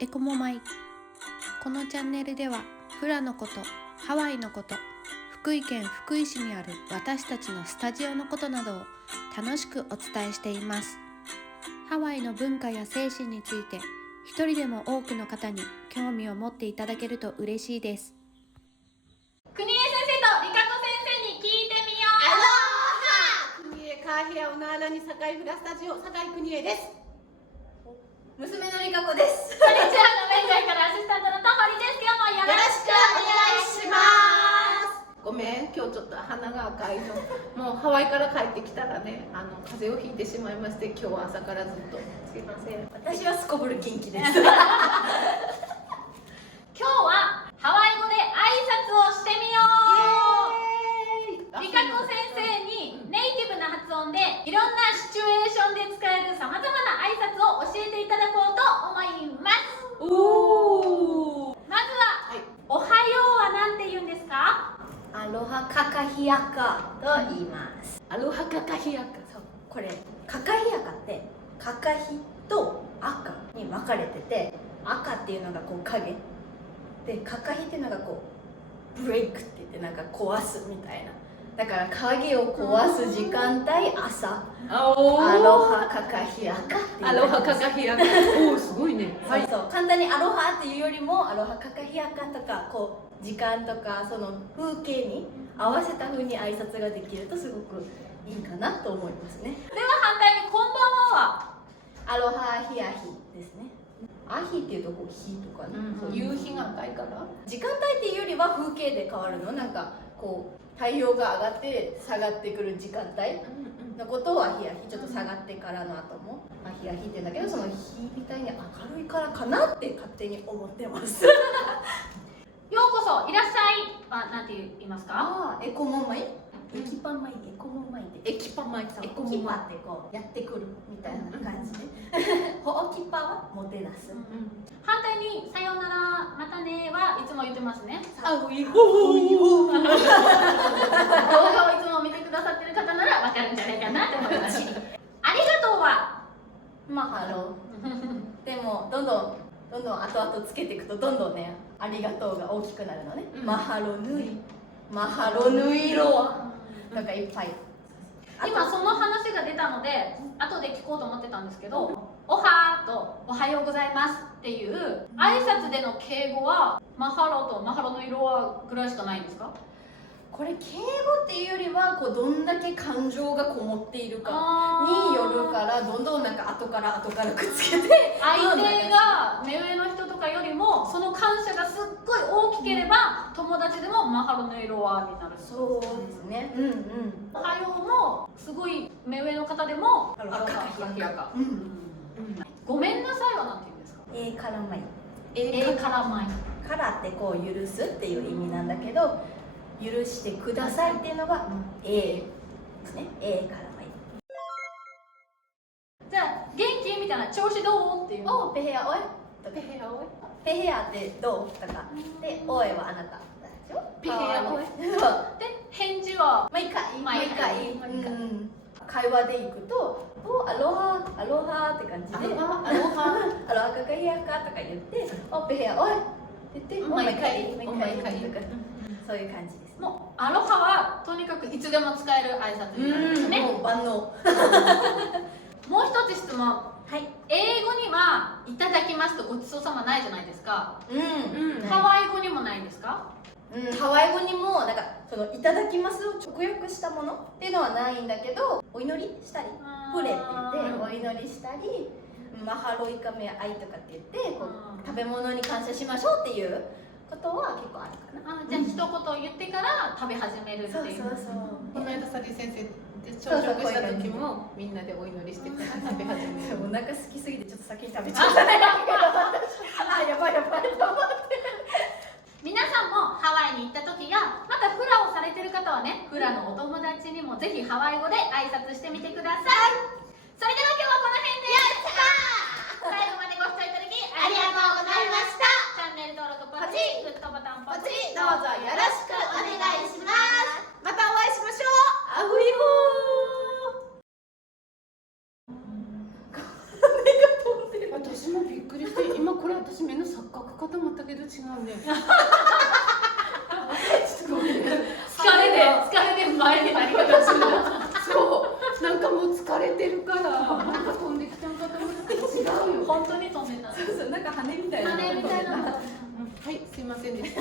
エコモマイ。このチャンネルではフラのこと、ハワイのこと、福井県福井市にある私たちのスタジオのことなどを楽しくお伝えしています。ハワイの文化や精神について一人でも多くの方に興味を持っていただけると嬉しいです。国枝先生と理香子先生に聞いてみよう。アローハ国枝カーヘアオナーナに堺フラスタジオ堺国枝です。娘のりかこです。こんにちは、名古屋からアシスタントのとほりです。今日もよろしくお願いします。ごめん、今日ちょっと鼻が赤いの。もうハワイから帰ってきたらね、風邪をひいてしまいまして、今日は朝からずっとすいません。私はすこぶる元気です。今日はハワイ語で挨拶をしてみよう。理香子先生にネイティブな発音でいろんなシチュエーションで使えるさまざまな挨拶を教えていただこうと思います。おー、まずは、おはようは何て言うんですか？アロハカカヒヤカと言います。アロハカカヒヤカ。そう、これカカヒヤカってカカヒと赤に分かれてて、赤っていうのがこう影で、カカヒっていうのがこうブレイクって言ってなんか壊すみたいな。だから影を壊す時間帯朝。アロハカカヒヤカっていう。アロハカカヒヤカ。おー、すごいね。そうそう、簡単にアロハっていうよりもアロハカカヒヤカとかこう時間とかその風景に合わせた風に挨拶ができるとすごくいいかなと思いますね。では反対にこんばんは。アロハヒヤヒですね。アヒっていうとこう日とかね、そう夕日が赤いから。時間帯っていうよりは風景で変わるの。なんかこう太陽が上がって下がってくる時間帯のことをアヒヤヒ、ちょっと下がってからの後もアヒヤヒって言うんだけど、その日みたいに明るいからかなって勝手に思ってますようこそいらっしゃいは何て言いますか？ああ、エコモマイ、エキパマイ、エコモマイってエキパマイさん。エコモマってこうやってくるみたいな感じで、ホオキパはもてなす。反対にさようなら、またねはいつも言ってますね。あ、ウイホー。動画をいつも見てくださってる方ならわかるんじゃないかなと思います。ありがとうはマハロでもどんどん後々つけていくとどんどんね、ありがとうが大きくなるのね。マハロヌイ、マハロヌイロワとかいっぱい。今その話が出たので後で聞こうと思ってたんですけど、おはーとおはようございますっていう挨拶での敬語はマハロとマハロの色はぐらいしかないんですか？これ敬語っていうよりはこうどんだけ感情がこもっているかによるから、どんどんなんか後からくっつけて、相手が目上の人とかよりもその感謝がすっごい大きければ友達でもマハロの色はになる。そうですね。おはようもすごい目上の方でもアロハカカヒヤカ。ごめんなさいはなんて言うんですか？からまい。からまい。からってこう許すっていう意味なんだけど、許してくださいっていうのがですね。からまい。じゃあ元気みたいな、調子どうっていうの。おペヘアおえとか、ペヘアオイ。ペヘアってどうとかで、おえはあなたでしょ。ペヘアオイ。そうで返事は毎回毎回会話でいくと、おアロハって感じで、アロハアロハカカヒヤカとか言って、おペヘアおいって言って、毎回とか、そういう感じです。もうアロハはとにかくいつでも使える挨拶になるんですね。もう万能。もう一つ質問。はい。英語にはいただきますとごちそうさまないじゃないですか。ハハワイ語にもないですか？ハワイ語にもなんかそのいただきますを直訳したものっていうのはないんだけど、お祈りしたり、プレって言ってお祈りしたり、マハロイカメアイとかって言ってこう食べ物に感謝しましょうっていうことは結構あるかな。じゃあ一言言ってから食べ始めるっていう。この間サリー先生で朝食した時もみんなでお祈りしてから食べ始める。お腹空きすぎてちょっと先に食べちゃったんだけど、あ、やばいと思って皆さんもハワイに行った時やまたフラをされてる方はね、フラのお友達にもぜひハワイ語で挨拶してみてください。それでは今日はこの辺で最後までご視聴いただきありがとうございました。チャンネル登録ポチッ、グッドボタンポチッ、どうぞよろしくお願いします。またお会いしましょう。アフリホー。私もびっくりして、今これ私目の錯覚かと思ったけど違うね。疲れで前になり方する。そうなんかもう疲れてるからなんか飛んできたんかと思ったけど違うよ。本当に飛んでた。そうそう、なんか羽みたいな。羽みたいなの。はい、すいませんでした。